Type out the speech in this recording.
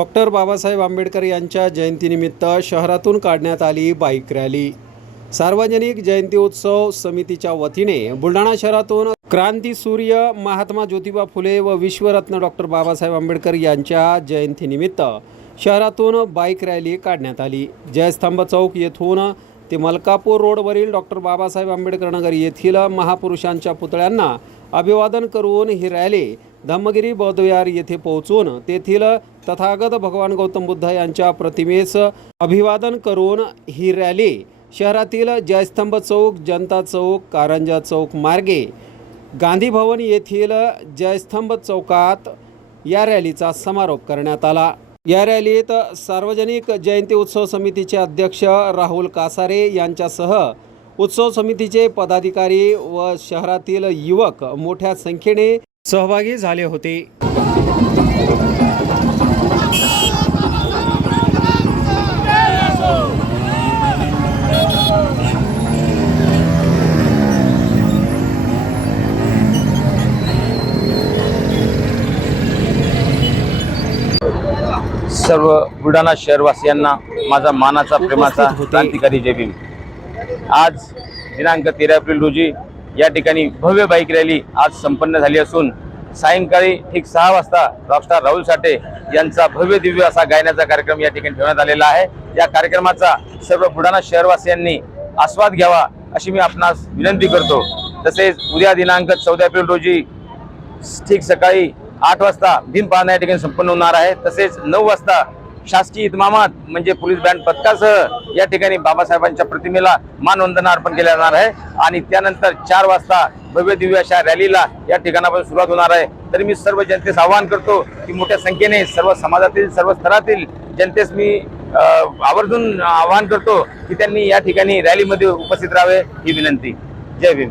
Doctor Babasaheb Ambedkar यांच्या जयंतीनिमित्त शहरातून काढण्यात आली बाईक रॅली. सार्वजनिक जयंती उत्सव समितीच्या वतीने बुलढाणा शहरातून क्रांती सूर्य महात्मा ज्योतिबा फुले व विश्वरत्न डॉक्टर बाबासाहेब आंबेडकर यांच्या जयंतीनिमित्त शहरातून बाईक रॅली काढण्यात आली. जयस्तंभ चौक येथून ते मलकापूर रोडवरील डॉक्टर बाबासाहेब आंबेडकर नगर येथील महापुरुषांच्या पुतळ्यांना अभिवादन करून ही रॅली धम्मगिरी बौद्धविहार येथे पोहोचून तेथील तथागत भगवान गौतम बुद्ध यांच्या प्रतिमेस अभिवादन करून ही रॅली शहरातील जयस्तंभ चौक जनता चौक कारंजा चौक मार्गे गांधी भवन येथील जयस्तंभ चौकात या रॅलीचा समारोप करण्यात आला. या रॅलीत सार्वजनिक जयंती उत्सव समितीचे अध्यक्ष राहुल कासारे यांच्यासह उत्सव समितीचे पदाधिकारी व शहरातील युवक मोठ्या संख्येने सहभागी झाले होते सर्व बुलढाणा शहरवासियांना माझा मानाचा प्रेमाचा. क्रांतिकारी जय भीम आज दिनांक तेरा एप्रिल रोजी या ठिकाणी भव्य बाईक रॅली आज संपन्न झाली असून सायंकाळी ठीक सहा वाजता रॉकस्टार राहुल साठे यांचा भव्य दिव्य असा गायनाचा कार्यक्रम या ठिकाणी ठेवण्यात आलेला आहे. या कार्यक्रमाचा सर्व बुलढाणा शहरवासियांनी आस्वाद घ्यावा अशी मी आपणास विनंती करतो. तसेच उद्या दिनांक चौदा एप्रिल रोजी ठीक सकाळी आठ वाजता भीम पाळणा या ठिकाणी संपन्न होणार आहे. तसेच नऊ वाजता शासकीय इतमामात म्हणजे पोलीस बँड पथकासह या ठिकाणी बाबासाहेबांच्या प्रतिमेला मानवंदना अर्पण केल्या जाणार आहे. आणि त्यानंतर चार वाजता भव्य दिव्य अशा रॅलीला या ठिकाणापासून सुरुवात होणार आहे. तर मी सर्व जनतेस आवाहन करतो की मोठ्या संख्येने सर्व समाजातील सर्व स्तरातील जनतेस मी आवर्जून आवाहन करतो की त्यांनी या ठिकाणी रॅलीमध्ये उपस्थित राहावे ही विनंती. जय भीम.